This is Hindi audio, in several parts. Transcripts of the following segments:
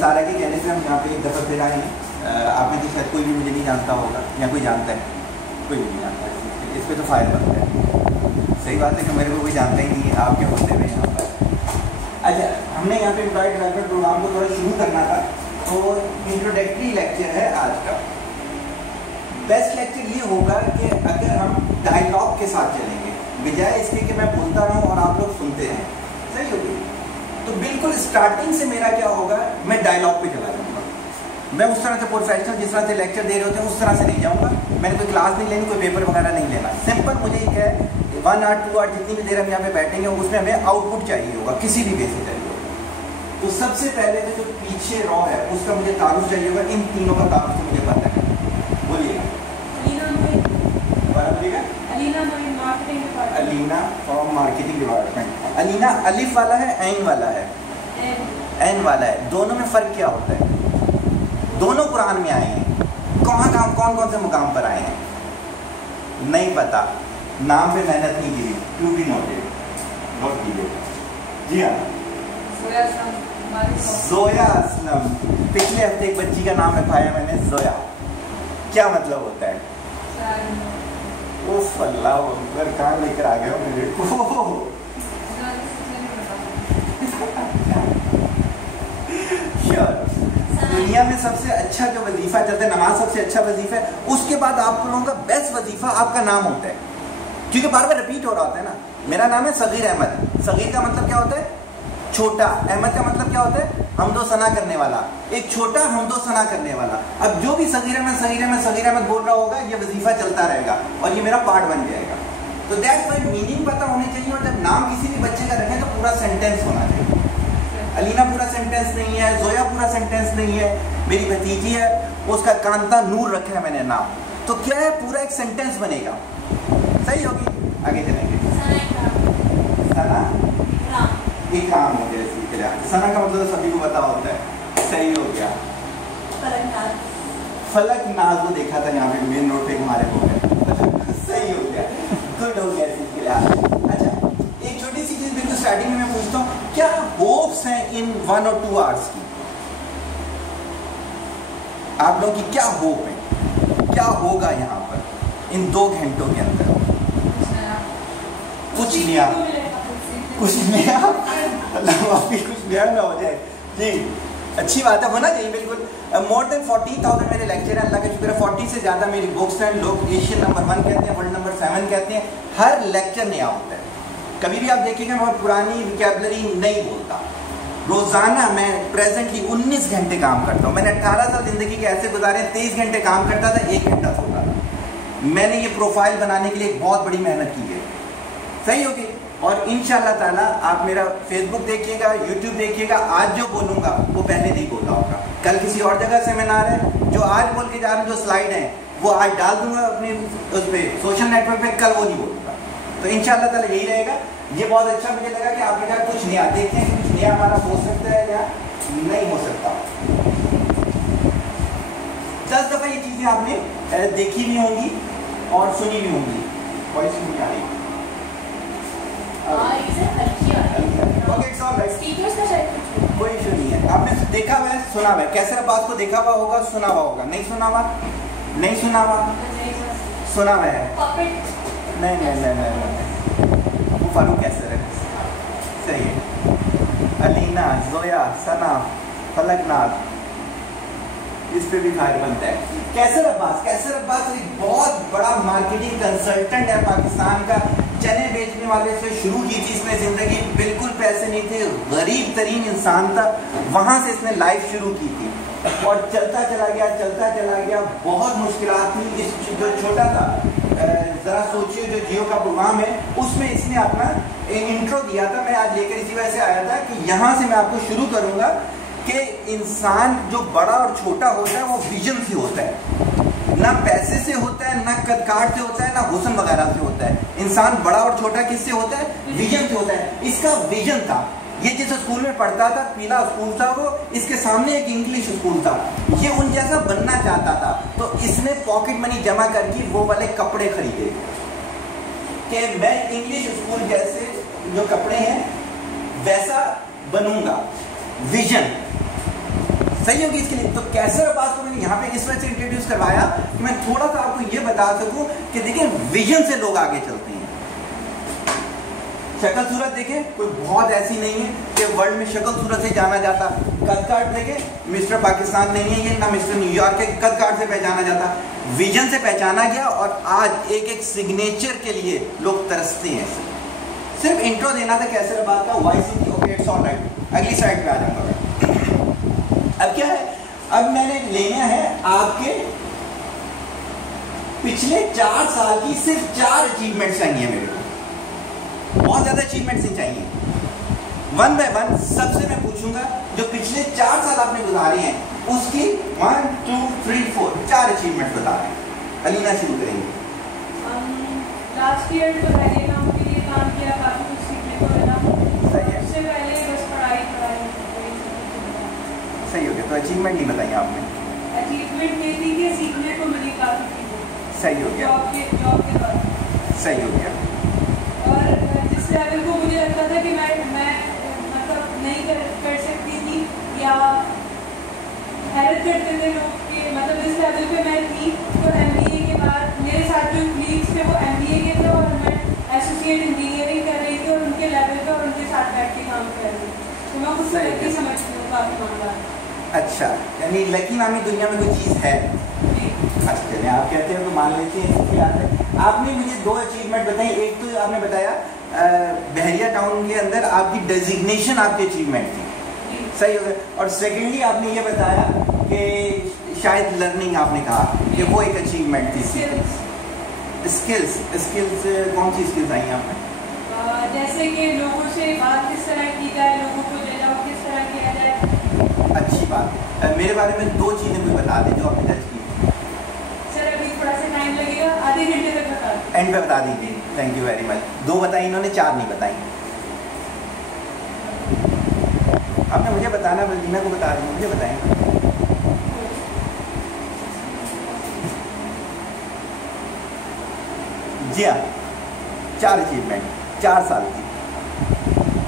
सारा के कहने से हम यहाँ पे एक दफ़ा फिर आए हैं। आप में तो शायद कोई भी मुझे नहीं जानता होगा, या कोई जानता है? कोई भी नहीं जानता है। इस पर तो फायर बनता है। सही बात है कि मेरे को कोई जानता ही नहीं है, आप क्या होते हुए यहाँ पर। अच्छा, हमने यहाँ पे इम्प्लॉयड डेवलपमेंट प्रोग्राम को थोड़ा शुरू करना था, तो इंट्रोडक्टरी लेक्चर है आज का। बेस्ट लेक्चर ये होगा कि अगर हम डायलॉग के साथ चलेंगे, बजाय इसके कि मैं बोलता रहूँ और आप लोग सुनते हैं। सही होगी? तो बिल्कुल स्टार्टिंग से मेरा क्या होगा, मैं डायलॉग पे चला जाऊँगा। मैं उस तरह से प्रोफेशनल जिस तरह से लेक्चर दे रहे होते हैं उस तरह से नहीं जाऊँगा। मैंने कोई क्लास नहीं लेनी, कोई पेपर वगैरह नहीं लेना। सिंपल मुझे एक है 1 आवर 2 आवर जितनी भी देर हम यहाँ पे बैठेंगे उसमें हमें आउटपुट चाहिए होगा, किसी भी वे से चाहिए होगा। तो सबसे पहले तो जो पीछे रॉ है उसका मुझे तारुफ चाहिए होगा। इन तीनों का तारुफ तो मुझे पता है, बोलिएगा। Alina from marketing department. Alina अलिफ वाला है, ऐन वाला है? ऐन वाला है। दोनों में फ़र्क क्या होता है? दोनों कुरान में आए हैं। कौन कौन से मुकाम पर आए हैं नहीं पता, नाम पे मेहनत नहीं की, टू बी नोटेड, नोट कीजिए। जी हाँ, जोया असलम। पिछले हफ्ते एक बच्ची का नाम रखवाया मैंने, जोया। क्या मतलब होता है? उफ अल्लाह अकबर, कहाँ लेकर आ गए हो मेरे को। दुनिया में सबसे अच्छा जो वजीफा चलता है, नमाज सबसे अच्छा वजीफा है। उसके बाद आप लोगों का बेस्ट वजीफा आपका नाम होता है, क्योंकि बार बार रिपीट हो रहा होता है ना। मेरा नाम है सगीर अहमद। सगीर का मतलब क्या होता है? छोटा। अहमद का मतलब क्या होता है? हमदो सना करने वाला। एक छोटा हमदो सना करने वाला। अब जो भी सगीर अहमद बोल रहा होगा, ये वजीफा चलता रहेगा और ये मेरा पार्ट बन जाएगा। तो दैट्स व्हाई मीनिंग पता होनी चाहिए, और जब नाम किसी भी बच्चे का रखें तो पूरा सेंटेंस होना चाहिए। अलीना पूरा सेंटेंस नहीं है, जोया पूरा सेंटेंस नहीं है, मेरी भतीजी है उसका कांता नूर रखा है मैंने नाम, तो क्या है, पूरा एक सेंटेंस बनेगा। सही होगी? आगे चलेंगे। सना इकराम हो गया। इसी के लिए सना का मतलब सभी को पता होता है। सही हो गया। फलक नाज को देखा था यहाँ पे मेन रोड पे हमारे हो गए। सही हो गया, गुड हो गया इसी के लिए। अच्छा, एक छोटी सी चीज बिल्कुल स्टार्टिंग में मैं पूछता हूँ, क्या होप्स हैं इन 1 और 2 आवर्स की? आप लोगों की क्या होप है, क्या होगा यहाँ पर इन 2 घंटों के अंदर? कुछ नया, कुछ नया, कुछ नया ना हो जाए जी। अच्छी बात है, होना चाहिए बिल्कुल। मोर देन 40,000 मेरे लेक्चर हैं, अल्लाह का शुक्र है। 40 से ज़्यादा मेरी बुक्स हैं। लोग एशियन नंबर 1 कहते हैं, वर्ल्ड नंबर 7 कहते हैं। हर लेक्चर नया होता है। कभी भी आप देखेंगे मैं पुरानी वोकैबुलरी नहीं बोलता। रोज़ाना मैं प्रेजेंटली 19 घंटे काम करता हूँ। मैंने 18 साल ज़िंदगी के ऐसे गुजारे, 23 घंटे काम करता था, 1 घंटा सोता था। मैंने ये प्रोफाइल बनाने के लिए बहुत बड़ी मेहनत की है। सही होगी? और इंशाल्लाह ताला आप मेरा फेसबुक देखिएगा, यूट्यूब देखिएगा। आज जो बोलूँगा वो पहले नहीं बोला होगा। कल किसी और जगह सेमिनार है, जो आज बोल के जा रहा हूँ, जो स्लाइड है वो आज डाल दूंगा अपने उस पर सोशल नेटवर्क पे, कल वो नहीं बोलूँगा। तो इंशाल्लाह ताला यही रहेगा। ये बहुत अच्छा मुझे लगा कि आपने कहा कुछ नया। देखते हैं कुछ नया हमारा हो सकता है या नहीं हो सकता। 10 दफ़ा ये चीज़ें आपने देखी भी होंगी और सुनी भी होंगी। वॉइस सुनी आ रही? कोई इशू नहीं है। आपने देखा हुआ है, सुना हुआ है। कैसर अब्बास को देखा हुआ होगा, सुना हुआ होगा। नहीं सुना हुआ? नहीं सुना हुआ? सुना हुआ है? नहीं, वो फारूक कैसर है। सही है। अलीना, जोया, सना, फलकनाथ, इस पे भी फायर बनता है। कैसर अब्बास एक बहुत बड़ा मार्केटिंग कंसल्टेंट है पाकिस्तान का। चने बेचने वाले से शुरू की थी इसने जिंदगी, बिल्कुल पैसे नहीं थे, गरीब तरीन इंसान था। वहां से इसने लाइफ शुरू की थी और चलता चला गया। बहुत मुश्किलात थी। इस जो छोटा था, जरा सोचिए, जो जियो का प्रोग्राम है उसमें इसने अपना इंट्रो दिया था। मैं आज लेकर इसी वजह से आया था कि यहाँ से मैं आपको शुरू करूँगा कि इंसान जो बड़ा और छोटा होता है वो विजन से होता है, ना पैसे से होता है, ना कदकाठ से होता है, ना हुस्न वगैरह से होता है। इंसान बड़ा और छोटा किससे होता है? विजन से होता है। इसका विजन था, ये जिस स्कूल में पढ़ता था, पीला स्कूल था वो, इसके सामने एक इंग्लिश स्कूल था, ये उन जैसा बनना चाहता था। तो इसने पॉकेट मनी जमा करके वो वाले कपड़े खरीदे कि मैं इंग्लिश स्कूल जैसे जो कपड़े हैं वैसा बनूंगा। विजन सही होगी इसके लिए। तो कैसर अब्बास को मैंने यहाँ पे इस वजह से इंट्रोड्यूस करवाया कि मैं थोड़ा सा आपको ये बता सकूं कि देखिए विजन से लोग आगे चलते हैं। शक्ल सूरत देखें, कोई बहुत ऐसी नहीं है कि वर्ल्ड में शक्ल सूरत से जाना जाता। कद काट देखें, मिस्टर पाकिस्तान नहीं है ये, ना मिस्टर न्यूयॉर्क है, कद काट से पहचाना जाता, विजन से पहचाना गया। और आज एक एक सिग्नेचर के लिए लोग तरसते हैं। सिर्फ इंट्रो देना था कैसर अब्बास का, YCT, okay it's all right. अगली साइड पे आ जाऊंगा। अब क्या है, अब मैंने लेना है आपके पिछले 4 साल की सिर्फ 4 अचीवमेंट्स चाहिए मेरे को, बहुत ज्यादा अचीवमेंट्स नहीं चाहिए। 1 बाय 1 सबसे मैं पूछूंगा जो पिछले 4 साल आपने गुजारे हैं उसकी 1 2 3 4 4 अचीवमेंट बता रहे हैं। अलीना शुरू करेंगे। लास्ट ईयर तो पहले काम के लिए काम किया, काफी कुछ सीखने को मिला। सही है, उससे पहले बस पढ़ाई सही हो गया। तो अचीवमेंट नहीं बताई आपने। अचीवमेंट ये थी कि सीखने को मिली काफी चीजें। सही हो गया, जॉब के बाद सही हो गया। और जिस लेवल को मुझे लगता था कि मैं मतलब नहीं कर सकती थी या हैरत करते थे लोग कि मतलब जिस लेवल पे मैं थी, तो MBA के बाद मेरे साथ जो कलीग्स थे वो MBA के थे और मैं एसोसिएट इंजीनियरिंग कर रही थी और उनके लेवल पे और उनके साथ बैठ के काम कर रही थी। तो मैं कुछ लकी समझती हूँ काफी मामला। अच्छा, यानी लकी नामी दुनिया में कोई चीज़ है। अच्छा चलिए, आप कहते हैं तो मान लेते हैं। आपने मुझे 2 अचीवमेंट बताई। एक तो आपने बताया बहरिया टाउन के अंदर आपकी डेजिग्नेशन आपकी अचीवमेंट थी, सही हो गया। और सेकेंडली आपने ये बताया कि शायद लर्निंग, आपने कहा कि वो एक अचीवमेंट थी। स्किल्स कौन सी स्किल्स आई आपने? जैसे कि लोगों से बात किस तरह की जाए, लोगों को ले जाओ किस तरह किया जाए। अच्छी बात है। मेरे बारे में 2 चीज़ें कोई बता दें जो आपने जज की। सर अभी थोड़ा सा टाइम लगेगा, आधे घंटे तक बता दें। एंड पे बता दीजिए। Thank you very much. 2 बताई इन्होंने, 4 नहीं बताई। आपने मुझे बताना, बल्दीना को बता दी, मुझे बताएं। जी हाँ, 4 अचीवमेंट 4 साल की,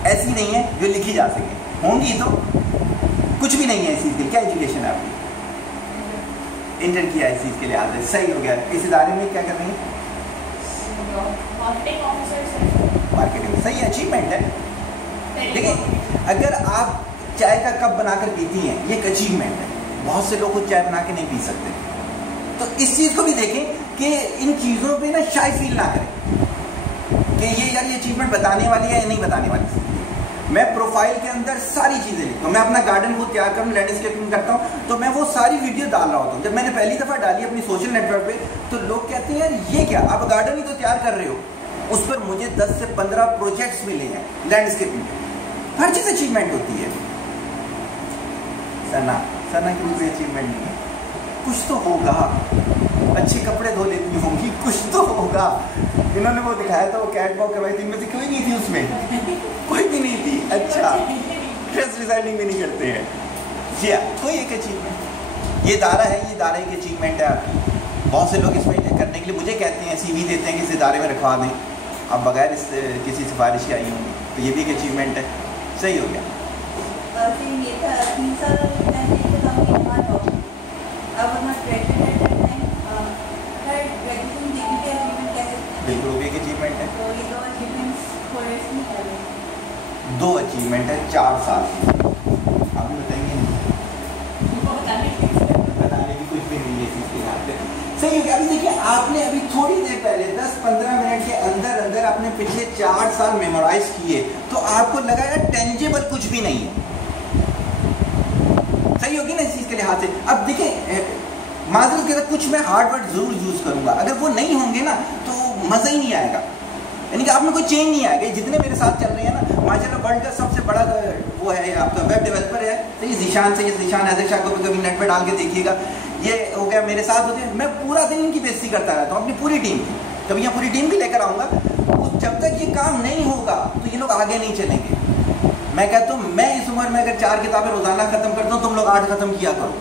ऐसी नहीं है जो लिखी जा सके। होंगी तो कुछ भी नहीं है इस चीज़ के लिए। क्या एजुकेशन है आपकी? इंटर किया इस चीज़ के लिए आगे, सही हो गया। इस इदारे में क्या कर रही हैं? मार्केटिंग, सही अचीवमेंट है। देखिए, अगर आप चाय का कप बनाकर पीती हैं, ये एक अचीवमेंट है। बहुत से लोग खुद चाय बना के नहीं पी सकते। तो इस चीज़ को भी देखें कि इन चीज़ों पे ना शाय फील ना करें कि ये यार ये अचीवमेंट बताने वाली है या नहीं बताने वाली। मैं प्रोफाइल के अंदर सारी चीज़ें लिखता हूँ। मैं अपना गार्डन खुद तैयार करूँ, लैंडस्केपिंग करता हूँ, तो मैं वो सारी वीडियो डाल रहा होता हूँ। जब मैंने पहली दफ़ा डाली अपनी सोशल नेटवर्क पे, तो लोग कहते हैं यार ये क्या, आप गार्डन ही तो तैयार कर रहे हो। उस पर मुझे 10 से 15 प्रोजेक्ट्स मिले हैं लैंडस्केपिंग पे। हर चीज़ अचीवमेंट होती है। सना की कोई अचीवमेंट नहीं है। कुछ तो होगा, अच्छे कपड़े धो लेती होंगी, कुछ तो होगा। इन्होंने वो दिखाया था, वो कैट वॉक करवाई थी, इनमें से कोई नहीं थी उसमें, कोई भी नहीं थी। अच्छा, ड्रेस डिजाइनिंग भी नहीं करते हैं जी हाँ, कोई एक अचीवमेंट। ये दायरा है, ये दायरा एक अचीवमेंट है आपकी। बहुत से लोग इसमें करने के लिए मुझे कहते हैं, CV देते हैं कि इस इदारे में रखवा दें, आप बगैर इस किसी सिफारिश के आई होंगी, तो ये भी एक अचीवमेंट है। सही हो गया। बिल्कुल भी एक अचीवमेंट है। 2 अचीवमेंट है 4 साल। आप बताएंगे? बताने की कुछ भी नहीं है चीज़ के यहाँ पे। सही है। अभी देखिए, आपने अभी थोड़ी देर पहले 10-15 मिनट के अंदर अंदर आपने पिछले 4 साल मेमोराइज किए, तो आपको लगा यार टेंजिबल कुछ भी नहीं है। सही होगी ना इस चीज़ के लिहाज से। अब देखिए, माजरत के कुछ मैं हार्ड वर्ड जरूर यूज करूंगा, अगर वो नहीं होंगे ना तो मजा ही नहीं आएगा, यानी कि आप में कोई चेंज नहीं आएगा। जितने मेरे साथ चल रहे हैं ना, माशाल्लाह वर्ल्ड का सबसे बड़ा वो है आपका वेब डेवलपर है, तो ये जीशान से, ये जीशान हैदर शाह को भी कभी नेट पे डाल के देखिएगा। ये हो गया मेरे साथ होते, मैं पूरा दिन इनकी बेइज्जती करता रहता हूँ अपनी पूरी टीम की। कभी यहाँ पूरी टीम भी लेकर आऊँगा, जब तक ये काम नहीं होगा तो ये लोग आगे नहीं चलेंगे। मैं कहता हूँ, मैं इस उम्र में अगर 4 किताबें रोजाना खत्म करता हूँ, तुम लोग 8 खत्म किया करो।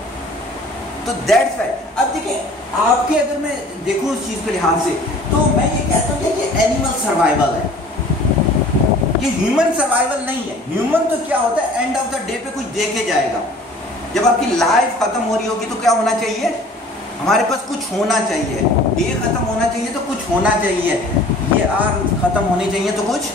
तो दैट्स वाई। अब देखिए, आपके अगर मैं देखूं उस चीज के लिहाज से, तो मैं ये कहता हूँ कि ये एनिमल सर्वाइवल है, ये ह्यूमन सर्वाइवल नहीं है। ह्यूमन तो क्या होता है, एंड ऑफ द डे पे कुछ देके जाएगा, जब आपकी लाइफ खत्म हो रही होगी तो क्या होना चाहिए? हमारे पास कुछ होना चाहिए। डे खत्म होना चाहिए तो कुछ होना चाहिए, ये आर खत्म होनी चाहिए तो कुछ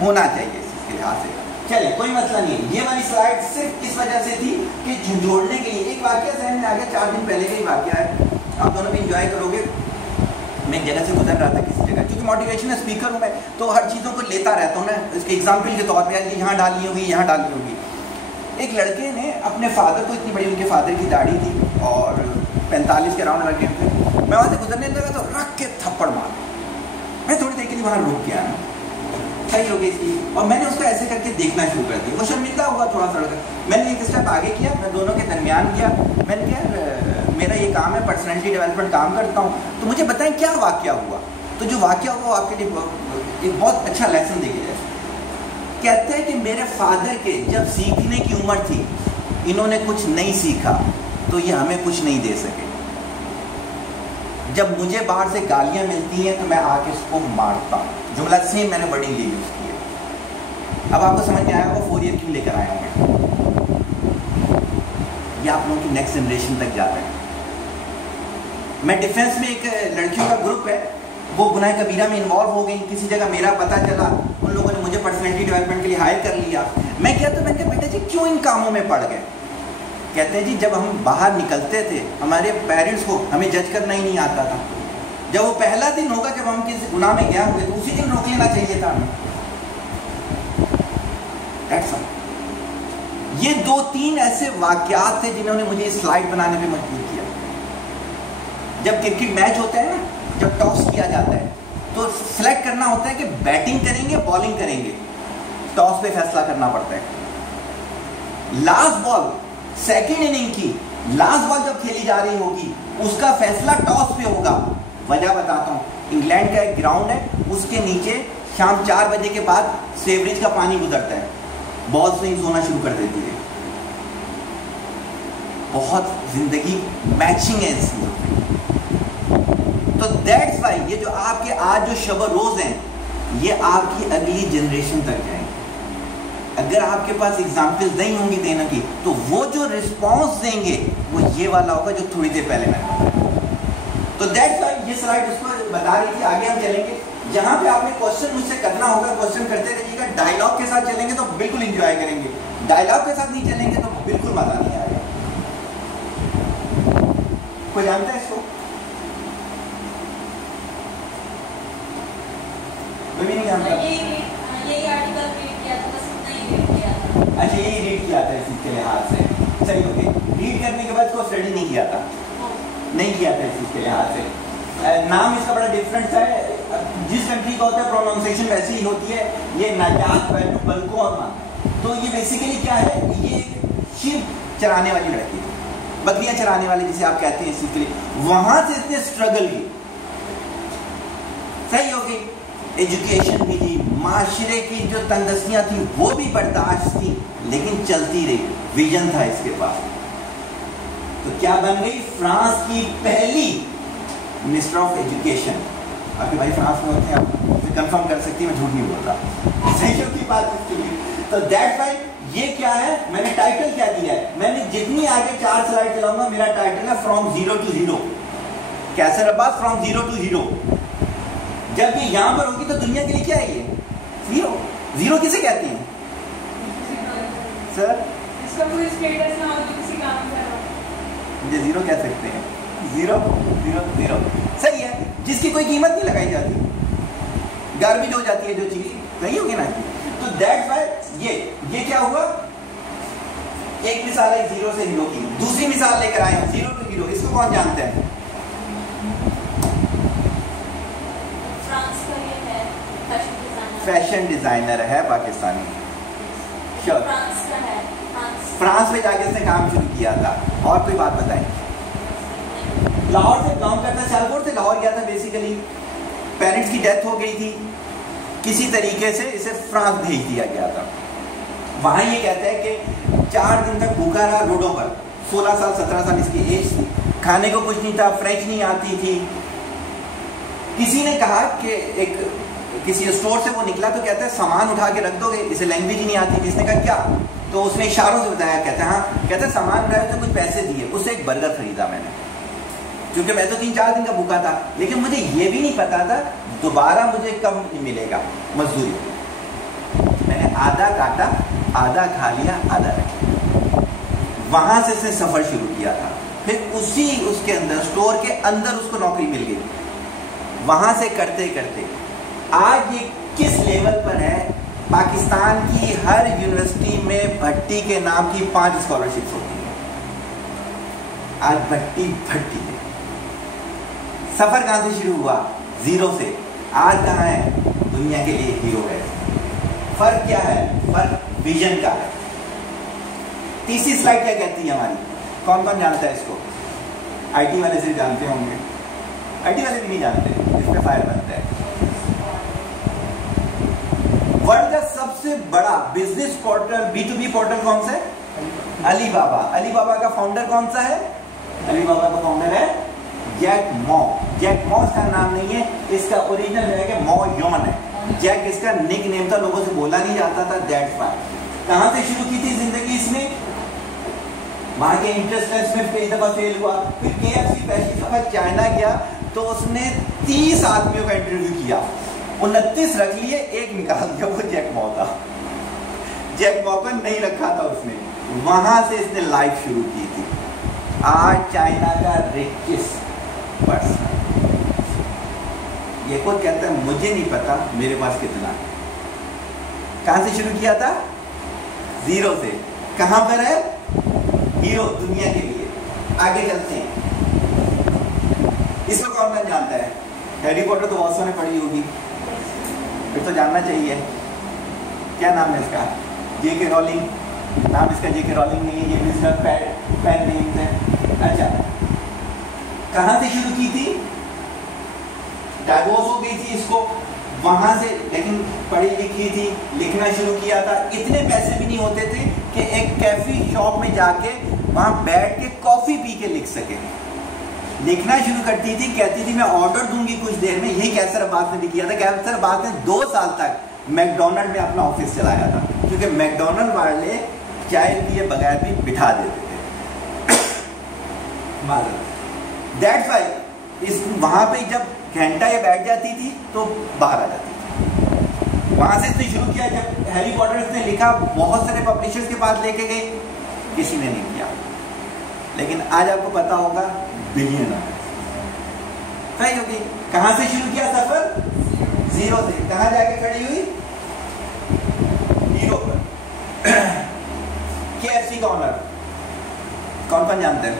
होना चाहिए। इसके लिहाज से चलिए कोई मसला नहीं है। ये वाली स्लाइड सिर्फ इस वजह से थी कि जोड़ने के लिए। एक वाकया जहन में आ गया, 4 दिन पहले का ही वाकया है, आप दोनों भी इंजॉय करोगे। मैं एक जगह से गुजर रहा था किसी जगह, क्योंकि मोटिवेशनल स्पीकर हूँ मैं, तो हर चीज़ों को लेता रहता हूँ ना। इसके एग्जाम्पल के तौर पर यहाँ डालनी होगी, यहाँ डालनी होगी। एक लड़के ने अपने फादर को, इतनी बड़ी उनके फादर की दाढ़ी थी और 45 के राउंड लड़के थे। मैं वहाँ से गुजरने लगा तो रख के थप्पड़ मार। मैं थोड़ी देर के लिए वहाँ रुक गया, सही हो गई इसकी, और मैंने उसको ऐसे करके देखना शुरू कर दिया। वो शर्मिंदा हुआ थोड़ा सा लड़का। मैंने एक स्टेप आगे किया, मैं दोनों के दरमियान किया। मैंने कहा मेरा ये काम है, पर्सनैलिटी डेवलपमेंट काम करता हूँ, तो मुझे बताएं क्या वाकया हुआ। तो जो वाकया हुआ आपके लिए एक बहुत अच्छा लेसन देगा। कहते हैं कि मेरे फादर के जब सीखने की उम्र थी, इन्होंने कुछ नहीं सीखा तो ये हमें कुछ नहीं दे सके। जब मुझे बाहर से गालियां मिलती हैं तो मैं आके उसको मारता हूँ। जुमला सेम मैंने बड़ी ली यूज की है। अब आपको समझ में आया वो 4 ईयर क्यों लेकर आया हूँ। ये आप लोगों की नेक्स्ट जनरेशन तक जाता है। मैं डिफेंस में, एक लड़कियों का ग्रुप है, वो गुनाह कबीरा में इन्वॉल्व हो गई। किसी जगह मेरा पता चला, उन लोगों ने मुझे पर्सनैलिटी डेवलपमेंट के लिए हायर कर लिया। मैं क्या, तो मैंने कहा बेटा जी क्यों इन कामों में पड़ गए। कहते हैं जी जब हम बाहर निकलते थे हमारे पेरेंट्स को हमें जज करना ही नहीं आता था। जब वो पहला दिन होगा जब हम किसी गुनाह में गया होंगे तो उसी दिन रोक लेना चाहिए था हमें। ये 2-3 ऐसे वाकयात थे जिन्होंने मुझे स्लाइड बनाने पे मजबूर किया। जब क्रिकेट मैच होता है ना, जब टॉस किया जाता है तो सिलेक्ट करना होता है कि बैटिंग करेंगे बॉलिंग करेंगे। टॉस पे फैसला करना पड़ता है। लास्ट बॉल, सेकेंड इनिंग की लास्ट बॉल जब खेली जा रही होगी उसका फैसला टॉस पे होगा। वजह बताता हूँ, इंग्लैंड का एक ग्राउंड है, उसके नीचे शाम 4 बजे के बाद सीवरेज का पानी गुजरता है, बॉल स्विंग्स होना शुरू कर देती है। बहुत जिंदगी मैचिंग है इसमें। तो दैट्स वाई ये जो आपके आज जो शब रोज हैं, ये आपकी अगली जनरेशन तक जाएंगे। अगर आपके पास एग्जाम्पल नहीं होंगी देने की, तो वो जो रिस्पॉन्स देंगे वो ये वाला होगा जो थोड़ी देर पहले मैंने बताया। तो दैट्स वाई ये स्लाइड उसको बता रही थी। आगे हम चलेंगे, जहां पे आपने क्वेश्चन मुझसे करना होगा, क्वेश्चन करते रहिएगा। डायलॉग के साथ चलेंगे तो बिल्कुल इंजॉय करेंगे, डायलॉग के साथ नहीं चलेंगे तो बिल्कुल मजा नहीं आएगा। कोई जानता है इसको? कोई भी नहीं जानता? यही आर्टिकल रीड किया था, बस उतना ही रीड किया था। अच्छा, यही रीड किया था इसके लिहाज से, सही हो गई। रीड करने के बाद को स्टडी नहीं किया था, नहीं किया था इसके लिहाज से। नाम इसका बड़ा डिफरेंट है, जिस कंट्री का होता है प्रोनाउंसिएशन वैसी ही होती है। ये नाजात वैल्यू बल्को और मान। तो ये बेसिकली क्या है, ये शिव चराने वाली लड़की थी, बकरियां चराने वाली जिसे आप कहते हैं इसी के लिए। वहां से इसने स्ट्रगल की, सही हो गई। एजुकेशन भी थी, माशरे की जो तंगदस्तियां थी वो भी बर्दाश्त थी, लेकिन चलती रही। विजन था इसके पास। तो क्या बन गई? फ्रांस की पहली मिनिस्टर ऑफ एजुकेशन। आपके भाई फ्रांस में होते हैं, आप कंफर्म कर सकती है, मैं झूठ नहीं बोल रहा, सही की बात इसके लिए। तो दैट्स व्हाई ये क्या है, मैंने टाइटल क्या दिया है, मैंने जितनी आगे 4 स्लाइड चलाऊंगा मेरा टाइटल है from zero to hero. Kaiser Abbas from zero to hero. जब ये यहां पर होगी तो दुनिया के लिए क्या है ये? जीरो। जीरो किसे कहते हैं सर? इसका कोई स्टेटस ना हो तो किसी काम कर रहा हो, मुझे जीरो कह सकते हैं। जीरो जीरो जीरो, सही है। जिसकी कोई कीमत नहीं लगाई जाती, गार्बेज हो जाती है जो चीज, सही होगी ना। तो दैट्स व्हाई ये क्या हुआ, एक मिसाल है जीरो से हीरो की, दूसरी मिसाल लेकर आए हैं जीरो टू हीरो। इसको कौन जानते हैं? फ्रांस का ये है, फैशन डिजाइनर है पाकिस्तानी। श्योर, फ्रांस का है। फ्रांस में जाके इसने काम शुरू किया था। और कोई बात बताएं? लाहौर से काम करता, सियालकोट से लाहौर गया था। बेसिकली पेरेंट्स की डेथ हो गई थी, किसी तरीके से इसे फ्रांस भेज दिया गया था। वहां ये कहता है कि 4 दिन तक भूखा रहा रोडों पर। 16 साल 17 साल इसकी एज थी, खाने को कुछ नहीं था, फ्रेंच नहीं आती थी। किसी ने कहा कि किसी स्टोर से वो निकला तो कहता है सामान उठा के रख दोगे, इसे लैंग्वेज ही नहीं आती थी। इसने कहा क्या? तो उसने इशारों से बताया, कहता हाँ, कहता सामान लाया तो कुछ पैसे दिए, उससे एक बर्गर खरीदा मैंने, क्योंकि मैं तो 3-4 दिन का भूखा था, लेकिन मुझे ये भी नहीं पता था दोबारा मुझे कब मिलेगा मजदूरी। मैंने आधा काटा, आधा खा लिया, आधा रख लिया। वहां से उसने सफर शुरू किया था। फिर उसी उसके अंदर स्टोर के अंदर उसको नौकरी मिल गई। वहां से करते करते आज ये किस लेवल पर है। पाकिस्तान की हर यूनिवर्सिटी में भट्टी के नाम की 5 स्कॉलरशिप्स होती हैं। आज भट्टी है। सफर कहां से शुरू हुआ? 0 से। आज कहां है? दुनिया के लिए हीरो है। फर्क क्या है? फर्क विजन का है। तीसरी स्लाइड क्या कहती है हमारी? कौन कौन जानता है इसको? आईटी वाले सिर्फ जानते होंगे, आईटी वाले भी नहीं जानते, इस पे फायर बनता है। वर्ल्ड का सबसे बड़ा बिजनेस पोर्टल, B2B पोर्टल कौन सा है? अलीबाबा। अलीबाबा का फाउंडर कौन सा है? अलीबाबा का फाउंडर है जैक मॉ। जैक मॉ इसका नाम नहीं है, इसका ओरिजिनल है कि मॉ यॉन है। जैक इसका निक नेम था, लोगों से बोला नहीं जाता था, दैट्स व्हाई। कहां से शुरू की थी जिंदगी इसने? वहां के इंटरेस्ट टेस्ट में कई दफा फेल हुआ। फिर KFC पहली दफा चाइना गया तो उसने 30 आदमियों का इंटरव्यू किया, 29 रख लिए, एक निकाल दिया, वो जैक मॉ था। जैक मॉ को नहीं रखा था उसने। वहां से इसने लाइफ शुरू की थी। आज चाइना का रिचेस्ट पर्सन। ये कोई कहता है मुझे नहीं पता मेरे पास कितना है। कहां से शुरू किया था? 0 से। कहां पर है? हीरो दुनिया के लिए। आगे चलते हैं। इसको कौन कौन जानता है? हैरी पॉटर तो बहुत ने पढ़ी होगी, फिर तो जानना चाहिए। क्या नाम है इसका? J.K. रॉलिंग। नाम इसका J.K. रॉलिंग नहीं है, ये भी इसका पेन नेम है। अच्छा, कहां से शुरू की थी? डाइवोर्स हो गई थी इसको, वहां से, लेकिन पढ़ी लिखी थी, लिखना शुरू किया था। इतने पैसे भी नहीं होते थे कि एक कैफी शॉप में जाके वहां बैठ के कॉफी पी के लिख सके। लिखना शुरू करती थी, कहती थी मैं ऑर्डर दूंगी कुछ देर में। यही कैसर अब्बास ने भी किया था। कैसर अब्बास ने 2 साल तक मैकडोनल्ड में अपना ऑफिस चलाया था, क्योंकि मैकडोनल्ड वाले चाय पिए बगैर भी बिठा देते थे। दैट्स व्हाई इस वहां पे जब घंटा ये बैठ जाती थी तो बाहर आ जाती थी। वहां से इसने शुरू किया। जब हैरी पॉटर इसने लिखा, बहुत सारे पब्लिशर्स के पास लेके गए, किसी ने नहीं किया। लेकिन आज आपको पता होगा बिलियनर सही होगी। कहां से शुरू किया सफर? 0 से। कहां जाके खड़ी हुई? हीरो पर। KFC का ऑनर कौन कौन जानते हैं?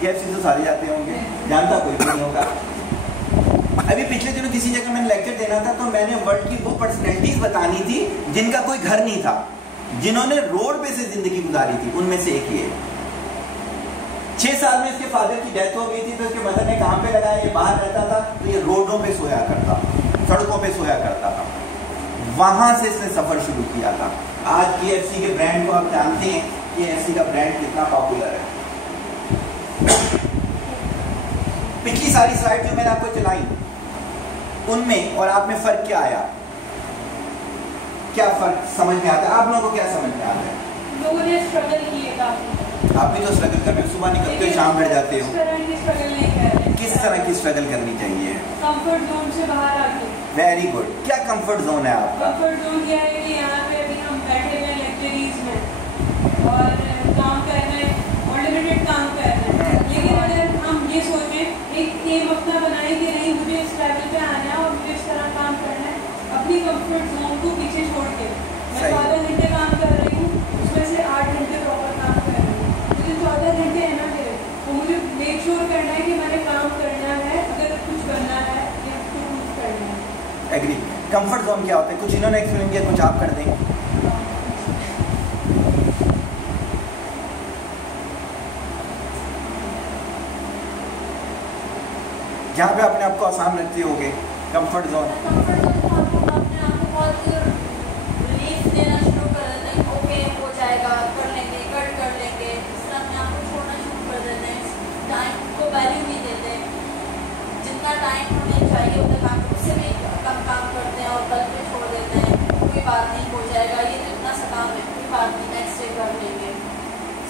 KFC तो सारे जाते होंगे, जानता कोई भी नहीं होगा। अभी पिछले दिनों किसी जगह मैंने लेक्चर देना था, तो मैंने वर्ल्ड की वो पर्सनैलिटीज बतानी थी जिनका कोई घर नहीं था, जिन्होंने रोड पे से जिंदगी गुजारी थी। उनमें से एक ये 6 साल में इसके फादर की डेथ हो गई थी, तो इसके मदर ने कहां पे लगाया? ये बाहर रहता था, तो ये रोडों पे सोया करता, सड़कों पे सोया करता था। वहां से इसने सफर शुरू किया था। आज KFC के ब्रांड को आप जानते हैं, KFC का ब्रांड कितना पॉपुलर है। पिछली सारी स्लाइड जो मैंने आपको चलाई, उनमें और आप में फर्क क्या आया? क्या फर्क समझ में आता है? आप लोगों को क्या समझ में आता है? लोगों ने स्ट्रगल किए काफी। आप भी तो स्ट्रगल कर रहे हो, सुबह निकलते हो शाम घर जाते हो। स्ट्रगल नहीं कर रहे। किस तरह की स्ट्रगल करनी चाहिए? कंफर्ट जोन से बाहर आके। Very good. क्या कंफर्ट जोन है आपका? कंफर्ट जोन क्या है कि यहाँ पे अभी हम बैठे हुए लेक्चरीज में और काम कर रहे हैं, अनलिमिटेड काम कर रहे हैं। लेकिन अगर हम ये सोचें, एक एम अपना बनाए कि नहीं मुझे इस लेवल पे आना है और मुझे इस तरह काम करना है, अपनी कंफर्ट जोन को पीछे छोड़ के। मैं 14 घंटे काम कर रही हूँ, उसमें से 8 घंटे प्रॉपर काम कर रही हूँ। मुझे 14 घंटे है ना मेरे, तो मुझे मेक श्योर करना है कि मैंने काम करना है, अगर कुछ करना है या कुछ करना है। एग्री। कंफर्ट जोन क्या होता है? कुछ इन्होंने एक्सप्लेन किया, कुछ आप कर दें। जहाँ पे अपने आप को आसान रखते होगे, कंफर्ट जोन। कंफर्ट जोन में आपको अपने आप को बहुत रिलीफ देना शुरू कर देते हैं। ओके हो जाएगा, कर लेंगे, कर लेंगे। इस तरह अपने आप को छोड़ना शुरू कर देते हैं। टाइम को वैल्यू नहीं देते। जितना टाइम हमें चाहिए उतना काम, उससे भी कम काम करते हैं और कल पे छोड़ देते हैं। कोई बात नहीं, हो जाएगा, ये तो इतना सा काम है, कोई बात नहीं, नेक्स्ट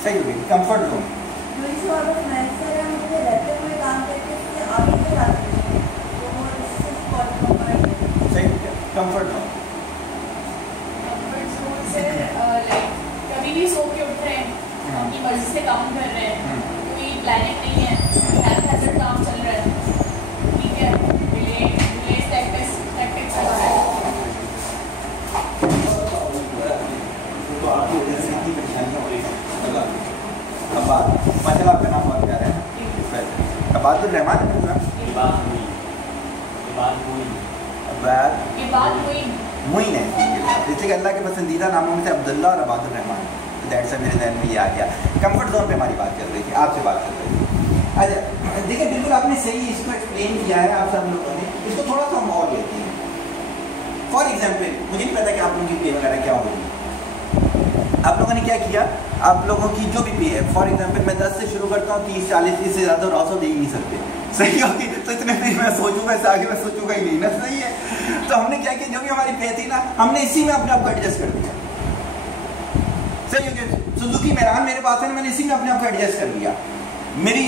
सही होगी, कंफर्ट जोन। सही हो गया, कंफर्ट जोन। कंफर्ट जोन से लाइक कभी भी सो के उठ रहे हैं, अपनी मर्जी से काम कर रहे हैं, कोई प्लानिंग नहीं है, हैज़र्ड काम चल रहा है, ठीक है, डिले टैक्टिक्स चल रहा है। तो आपकी वजह से इतनी परेशानियाँ हो रही हैं। अब बात माशाल्लाह आपका नाम बहुत प्यारा है, अबादुर रहमान है ना? मुइन है, इसलिए अल्लाह के पसंदीदा नामों में से अब्दुल्ला और अबादुर रहमान, तो दैट्स व्हाई मेरे जहन में ये आ गया। कंफर्ट जोन पे हमारी बात चल रही थी, आपसे बात चल रही थी। अच्छा देखिए, बिल्कुल आपने सही इसको एक्सप्लेन किया है आप सब लोगों ने। इसको थोड़ा सा हम और लेते हैं। फॉर एग्जाम्पल, मुझे नहीं पता कि आप लोगों की पे वगैरह क्या होगी। आप लोगों ने क्या किया, आप लोगों की जो भी पे है, फॉर एग्जाम्पल मैं 10 से शुरू करता हूँ, 30 40 से ज़्यादा रॉसो दे ही नहीं सकते, सही होगी। तो इतने पे मैं सोचूंगा, इससे आगे मैं सोचूंगा ही नहीं ना, सही है। तो हमने क्या किया, जो भी हमारी पे थी ना, हमने इसी में अपने आप को एडजस्ट कर दिया, सही हो गया। सुजुकी मेरान मेरे पास है ना, मैंने इसी में अपने आप को एडजस्ट कर लिया। मेरी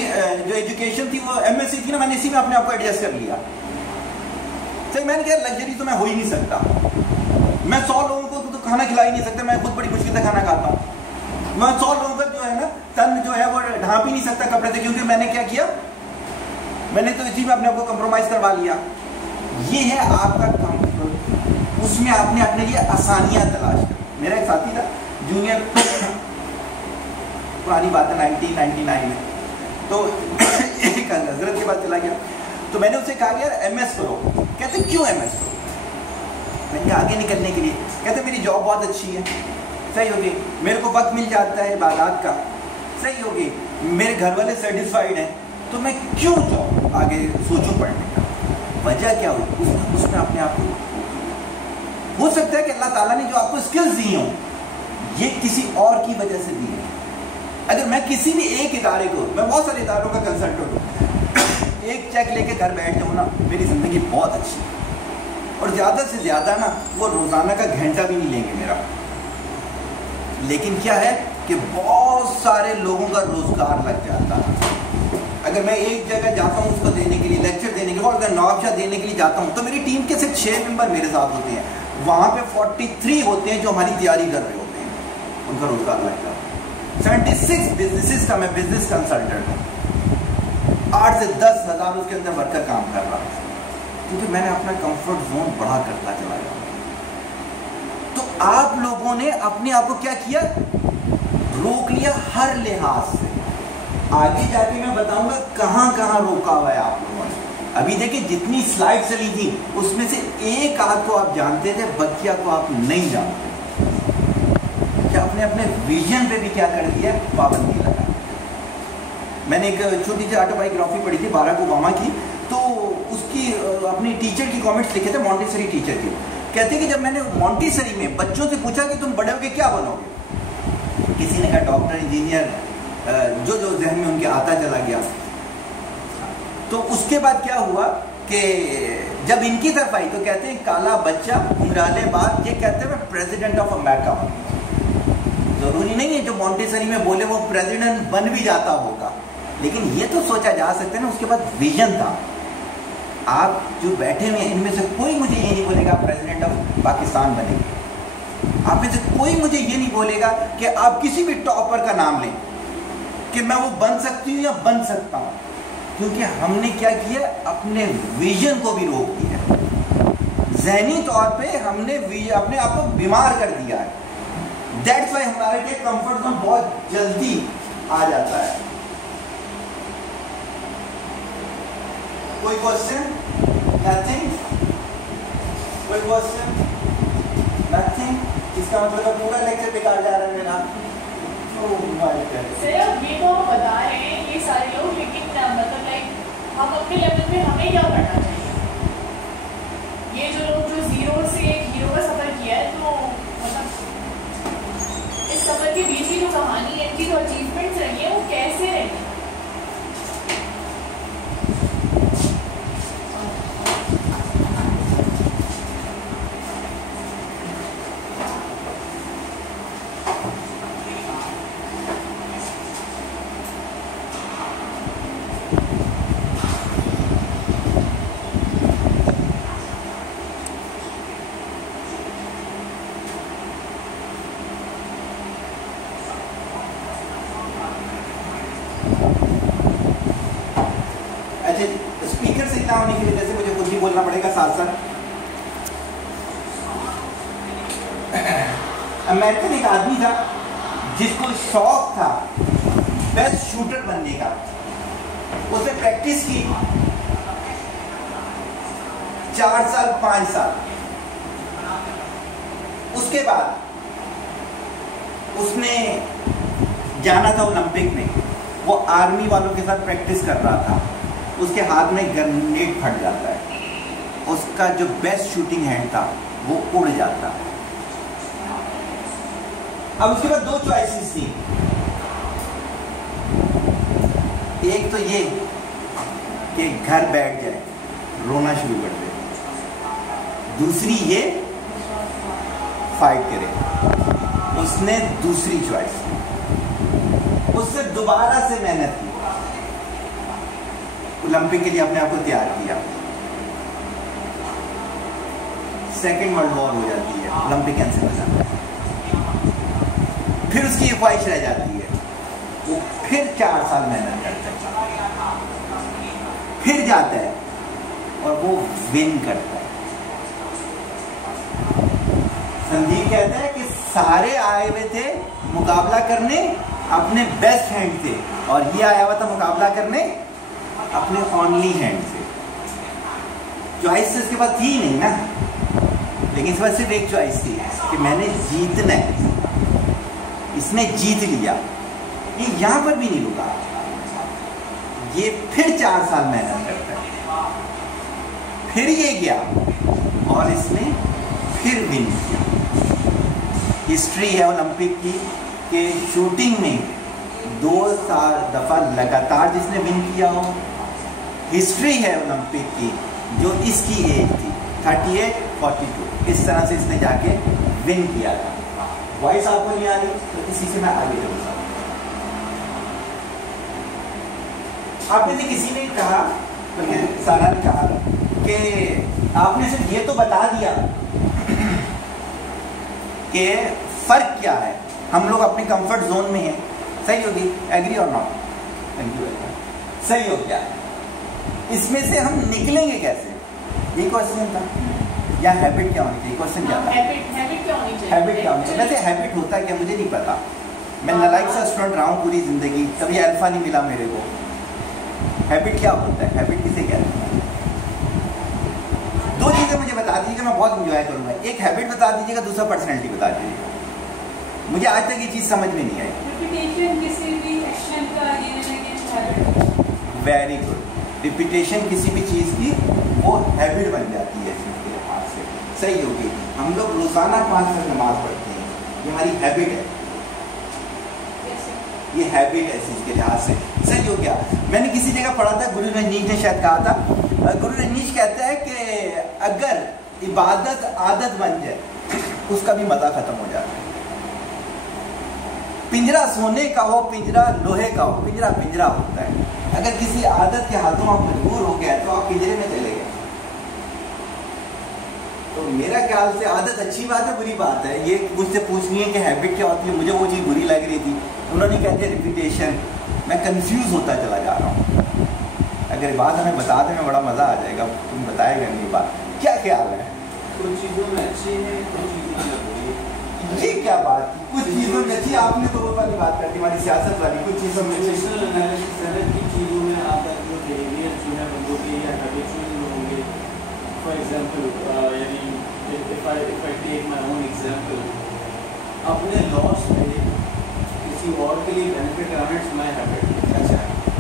जो एजुकेशन थी वो MSc थी ना, मैंने इसी में अपने आप को एडजस्ट कर लिया, सही। मैंने कहा लग्जरी तो मैं हो ही नहीं सकता, मैं 100 लोगों को तो खाना खिला ही नहीं सकता, मैं खुद बड़ी मुश्किल से खाना खाता हूँ। मैं 100 लोगों का जो है ना तन जो है वो ढांप ही नहीं सकता कपड़े से, क्योंकि मैंने क्या किया, मैंने तो इसी में अपने आप को कंप्रोमाइज करवा लिया। ये है आपका कंफर्ट, उसमें आपने अपने लिए आसानियां तलाश कर। मेरा एक साथी था जूनियर, पुरानी बात है 1999 में, तो एक हजरत के पास चला गया, तो मैंने उससे कहा यार MS करो। कहते क्यों MS करो? मैंने आगे निकलने के लिए। कहते मेरी जॉब बहुत अच्छी है, सही होगी, मेरे को वक्त मिल जाता है इबादत का, सही होगी, मेरे घर वाले सेटिस्फाइड हैं, तो मैं क्यों जाऊँ आगे सोचूं पढ़ने का। वजह क्या हुई, उसमें अपने आप को हो सकता है कि अल्लाह ताला ने जो आपको स्किल्स दी हों, ये किसी और की वजह से दी है। अगर मैं किसी भी एक इदारे को, मैं बहुत सारे इदारों का कंसल्टेंट हूँ, एक चेक लेके घर बैठ जाऊँ ना, मेरी ज़िंदगी बहुत अच्छी है, और ज़्यादा से ज़्यादा ना वो रोज़ाना का घंटा भी नहीं लेंगे मेरा। लेकिन क्या है कि बहुत सारे लोगों का रोज़गार लग जाता है। अगर मैं एक जगह जाता हूँ उसको देने के लिए, लेक्चर देने के लिए, और अगर नौकरियाँ देने के लिए जाता हूँ, तो मेरी टीम के सिर्फ 6 मेंबर मेरे साथ होते हैं, वहाँ पे 43 होते हैं जो हमारी तैयारी कर रहे होते हैं, उनका रोज़गार लग जाता है। 76 बिजनेसेस का मैं बिजनेस कंसल्टेंट हूँ, 8 से 10 हज़ार उसके अंदर वर्कर काम कर रहा है, क्योंकि मैंने अपना कंफर्ट जोन बढ़ा करता चला गया। तो आप लोगों ने अपने आप को क्या किया, रोक लिया हर लिहाज से। आगे जाके मैं बताऊंगा कहां कहां रोका हुआ है आप लोगों ने। अभी देखिए जितनी स्लाइड चली थी उसमें से एक आध को आप जानते थे, बकिया को आप नहीं जानते। क्या आपने अपने विजन पे भी क्या कर दिया, पाबंदी लगा। मैंने एक छोटी सी ऑटोबायोग्राफी पढ़ी थी बाराक ओबामा की, तो उसकी अपनी टीचर की कमेंट्स लिखे थे, मॉन्टेसरी टीचर की। कहते कि जब मैंने मॉन्टेसरी में बच्चों से पूछा कि तुम बड़े होके क्या बनोगे, किसी ने कहा डॉक्टर, इंजीनियर, जो जो जहन में उनके आता चला गया। तो उसके बाद क्या हुआ कि जब इनकी तरफ आई तो कहते हैं काला बच्चा उमराले बात, ये कहते हैं मैं प्रेसिडेंट ऑफ अमेरिका बनूंगा। जरूरी नहीं है जो मॉन्टेसरी में बोले वो प्रेसिडेंट बन भी जाता होगा, लेकिन ये तो सोचा जा सकता है ना। उसके बाद विजन था। आप जो बैठे हुए हैं इनमें से कोई मुझे ये नहीं बोलेगा आप प्रेसिडेंट ऑफ पाकिस्तान बनेंगे। आप में से कोई मुझे ये नहीं बोलेगा कि आप किसी भी टॉपर का नाम लें कि मैं वो बन सकती हूँ या बन सकता हूँ, क्योंकि हमने क्या किया, अपने विजन को भी रोक दिया। ज़हनी तौर पे हमने अपने आप को बीमार कर दिया है। दैट्स वाई हमारे लिए कंफर्ट जोन बहुत जल्दी आ जाता है। कोई क्वेश्चन? नथिंग? कोई क्वेश्चन? नथिंग? इसका मतलब पूरा लेक्चर बेकार जा रहा है मेरा। सर ये तो आप बता रहे हैं ये सारे लोग, लेकिन मतलब लाइक हम अपने लेवल पे हमें क्या करना चाहिए? ये जो लोग जो जीरो से एक हीरो का सफर किया है, तो मतलब इस सफर के बीच की जो कहानी है, इनकी जो अचीवमेंट्स रही है वो कैसे रही? बोलना पड़ेगा साथ साथ। अमेरिकन एक आदमी था जिसको शौक था बेस्ट शूटर बनने का। उसने प्रैक्टिस की 4 साल 5 साल। उसके बाद उसने जाना था ओलंपिक में। वो आर्मी वालों के साथ प्रैक्टिस कर रहा था। उसके हाथ में ग्रेनेड फट जाता है। उसका जो बेस्ट शूटिंग हैंड था वो उड़ जाता है। अब उसके बाद 2 चॉइसेस थी। एक तो ये कि घर बैठ जाए, रोना शुरू कर दे। दूसरी ये फाइट करे। उसने दूसरी चॉइस की। उसने दोबारा से मेहनत की, ओलंपिक के लिए अपने आप को तैयार किया। सेकेंड वर्ल्ड वॉर हो जाती है, ओलंपिक कैंसिल हो जाता है। फिर उसकी ख्वाहिश रह जाती है, वो फिर 4 साल मेहनत करता है, फिर जाता है और वो विन करता है। संदीप कहता है कि सारे आए हुए थे मुकाबला करने, अपने बेस्ट हैंड थे, और ये आया हुआ था मुकाबला करने अपने ओनली हैंड से। चॉइस इसके पास थी नहीं ना, लेकिन इस बार सिर्फ एक चॉइस थी कि मैंने जीतना है। इसने जीत लिया। ये यहां पर भी नहीं रुका, ये फिर 4 साल मेहनत करता है। फिर ये गया और इसने फिर विन किया। हिस्ट्री है ओलंपिक की कि शूटिंग में 2 दफा लगातार जिसने विन किया हो। हिस्ट्री है ओलंपिक की जो इसकी एज थी 38, 42, इस तरह से इसने जाके विन किया था। वॉइस आपको नहीं आ रही तो इसी से मैं आगे चलूंगा। आप में से किसी ने कहा, बल्कि सारा ने कहा कि आपने सिर्फ ये तो बता दिया कि फर्क क्या है, हम लोग अपने कंफर्ट जोन में हैं। सही होगी, एग्री और नॉट? Thank you. सही हो गया। इसमें से हम निकलेंगे कैसे, ये क्वेश्चन था। या हैबिट क्या होनी चाहिए, क्वेश्चन क्या था? हैबिट क्या होनी चाहिए? हैबिट क्या होनी चाहिए? वैसे हैबिट होता है क्या मुझे नहीं पता। मैं नालायक सा स्टूडेंट रहा हूँ पूरी जिंदगी, कभी अल्फा नहीं मिला मेरे को। हैबिट क्या होता है, हैबिट किसे कहते हैं? 2 चीजें मुझे बता दीजिएगा, मैं बहुत इंजॉय करूंगा। एक हैबिट बता दीजिएगा, दूसरा पर्सनैलिटी बता दीजिएगा। मुझे आज तक ये चीज समझ में नहीं आई। रिपीटेशन किसी भी एक्शन का हैबिट। Very good. रिपीटेशन किसी भी चीज की वो हैबिट बन जाती है इसके लिहाज से। सही होगी। हम लोग रोजाना 5 वक्त नमाज पढ़ते हैं, ये हमारी हैबिट है। ये हैबिट है इसके लिहाज से। सही हो गया। मैंने किसी जगह पढ़ा था, गुरु रजनीश ने शायद कहा था, गुरु रजनीश कहता है कि अगर इबादत आदत बन जाए उसका भी मजा खत्म हो जाता है। पिंजरा सोने का हो, पिंजरा लोहे का हो, पिंजरा पिंजरा होता है। अगर किसी आदत के हाथों आप मजबूर हो गए तो आप पिंजरे में चले गए। तो मेरा ख्याल से आदत अच्छी बात है, बुरी बात है, ये मुझसे पूछनी है कि हैबिट क्या होती है। मुझे वो चीज़ बुरी लग रही थी, उन्होंने कह दिया रिपीटेशन। मैं कंफ्यूज होता चला जा रहा हूँ। अगर बात हमें बता दें बड़ा मज़ा आ जाएगा। तुम बताएगा नहीं बात, क्या ख्याल है? कुछ चीज़ों में अच्छी है, कुछ चीज़ों में बुरी है। ये क्या बात थी? कुछ चीज़ों में अच्छी, आपने तो वो वाली बात करती, हमारी सियासत वाली। कुछ चीज़ों में सिचुएशनल एनालिसिस है कि चीज़ों में आपका जो बिहेवियर जो है बंदों के या हैबिचुअल होंगे। फॉर एग्जांपल यानी if I take my own example, अपने लॉस पे किसी और के लिए बेनिफिट कराना इट्स माय हैबिट। अच्छा,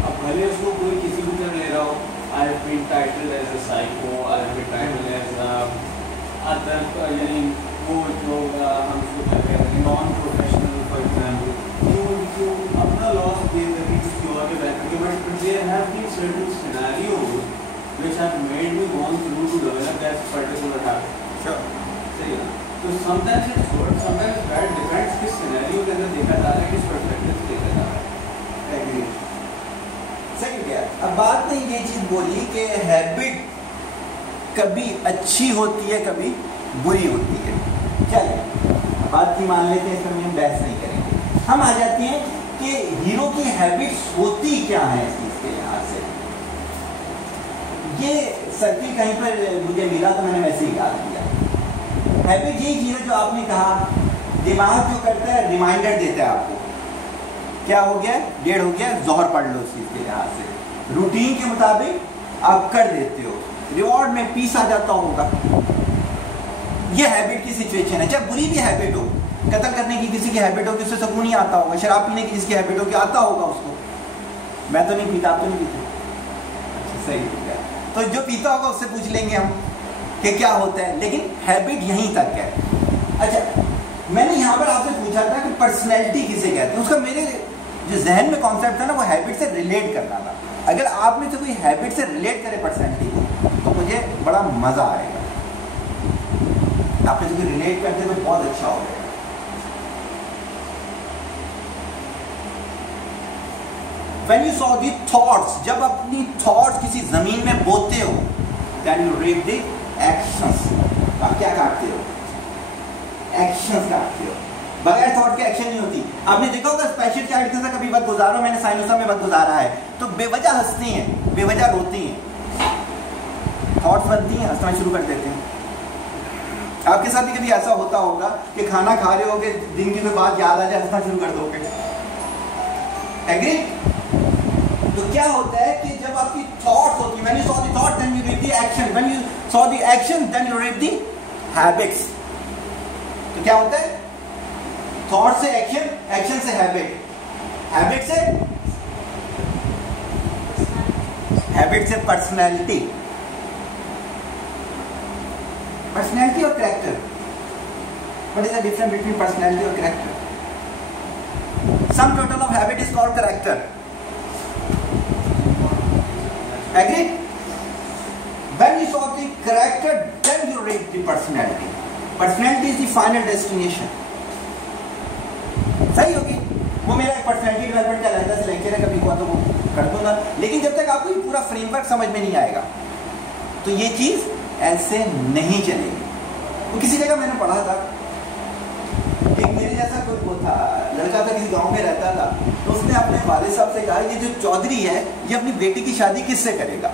अब भले उसको कोई किसी भी तरह ले रहा हो, I have been titled as a psycho, I have been titled as other, यानी वो जो हम उसको कहते हैं नॉन प्रोफेशनल। फॉर एग्जांपल जो अपना लॉस दे करके किसी और के benefit, but there have been certain scenarios which have made me gone through to develop that particular habit. सही है। तो sometimes it's good, sometimes bad, depends किस सिनेरियो के अंदर देखा जा रहा है, किस पर्सपेक्टिव से देखा जा रहा है। एग्री। सही क्या? अब बात ने ये चीज़ बोली कि हैबिट कभी अच्छी होती है, कभी बुरी होती है। चलिए बात की मान लेते हैं, इसमें हम बहस नहीं करेंगे। हम आ जाते हैं कि हीरो की हैबिट्स होती क्या है इस चीज़ के लिहाज से। ये सर्किल कहीं पर मुझे मिला तो मैंने वैसे ही याद किया। हैबिट यही चीज है जो आपने कहा, दिमाग जो करता है रिमाइंडर देता है आपको। क्या हो गया, 1:30 हो गया, जोहर पढ़ लो उस चीज के लिहाज से, रूटीन के मुताबिक आप कर देते हो, रिवॉर्ड में पीस आ जाता होगा। ये हैबिट की सिचुएशन है। चाहे बुरी भी हैबिट हो, कत्ल करने की किसी की हैबिट हो कि उससे सुकून नहीं आता होगा, शराब पीने की जिसकी हैबिट हो कि आता होगा उसको। मैं तो नहीं पीता, आप तो नहीं पीते, अच्छा सही हो गया। तो जो पीता होगा उससे पूछ लेंगे हम कि क्या होता है, लेकिन हैबिट यहीं तक है। अच्छा, मैंने यहाँ पर आपसे पूछा था कि पर्सनैलिटी किसे कहते हैं, उसका मेरे जो जहन में कॉन्सेप्ट था ना वो हैबिट से रिलेट करना था। अगर आप में से कोई हैबिट से रिलेट करे पर्सनैलिटी को तो मुझे बड़ा मजा आएगा। आप में से कोई रिलेट करते तो बहुत अच्छा हो जाएगा। When you saw the thoughts, जब अपनी थॉट्स किसी जमीन में बोते हो, then you read the actions। आप क्या काटते हो, एक्शंस काटते हो। बगैर थॉट के एक्शन नहीं होती। आपने देखा होगा स्पेशल चाइल्ड के साथ कभी वक्त गुजारो, मैंने साइनोसा में वक्त गुजारा है, तो बेवजह हंसते हैं, बेवजह रोते हैं, थॉट्स बनती हैं, हंसना शुरू कर देते हैं। आपके साथ भी कभी ऐसा होता होगा कि खाना खा रहे होगे, दिन की कोई बात याद आ जाए, हंसना शुरू कर दोगे, एग्री? तो क्या होता है कि जब आपकी थॉट्स होती है, when you sow the thought then you reap the action, when you sow the action then you reap the habits. तो क्या होता है, थॉट से एक्शन, एक्शन से हैबिट, हैबिट से पर्सनैलिटी, पर्सनैलिटी और character. What is the difference between personality और character? Sum total of habit is called character, agree? When you sow the character then you reap the personality. Personality is the final destination. सही होगी? वो मेरा एक पर्सनैलिटी डेवलपमेंट का अलग से लेक्चर है, कभी हुआ तो वो कर दूंगा, लेकिन जब तक आपको ये पूरा फ्रेमवर्क समझ में नहीं आएगा तो ये चीज ऐसे नहीं चलेगी। तो किसी जगह मैंने पढ़ा था, एक मेरे जैसा कोई वो था, लड़का था, किसी गांव में रहता था, तो उसने अपने वालिद साहब से कहा, ये जो चौधरी है ये अपनी बेटी की शादी किससे करेगा?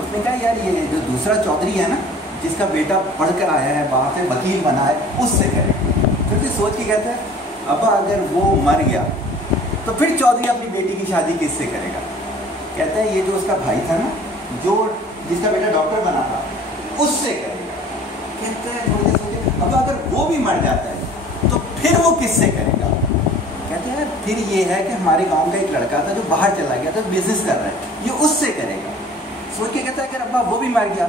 उसने कहा, यार ये जो दूसरा चौधरी है ना, जिसका बेटा पढ़कर आया है, बाहर से वकील बना है, उससे करेगा। फिर सोच के कहता है, अब अगर वो मर गया तो फिर चौधरी अपनी बेटी की शादी किससे करेगा? कहता है, ये जो उसका भाई था ना, जो जिसका बेटा डॉक्टर बना था, उससे करेगा। कहता है, थोड़ी देर सोचे, अब अगर वो भी मर जाता है तो फिर वो किससे करेगा? कहते हैं, फिर ये है कि हमारे गांव का एक लड़का था जो बाहर चला गया था, बिजनेस कर रहा है, ये उससे करेगा। सोच के कहता है कि अब्बा वो भी मर गया